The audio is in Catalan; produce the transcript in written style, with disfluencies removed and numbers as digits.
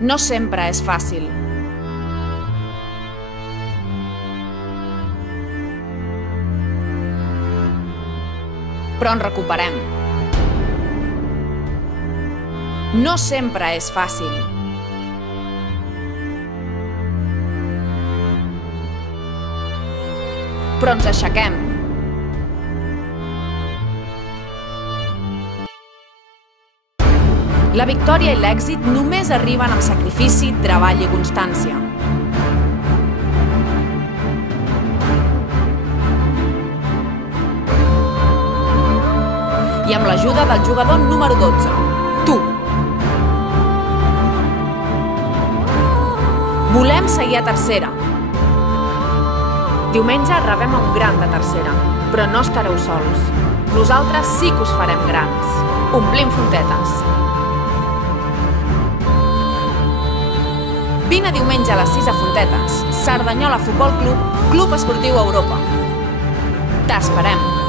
No sempre és fàcil. Però en recuperem. No sempre és fàcil. Però ens aixequem. La victòria i l'èxit només arriben amb sacrifici, treball i constància. I amb l'ajuda del jugador número 12, tu. Volem seguir a Tercera. Diumenge rebem un gran de Tercera, però no estareu sols. Nosaltres sí que us farem grans. Omplim Fontetes. Vine diumenge a les 6 a Fontetes. Cerdanyola Futbol Club, Club Esportiu Europa. T'esperem.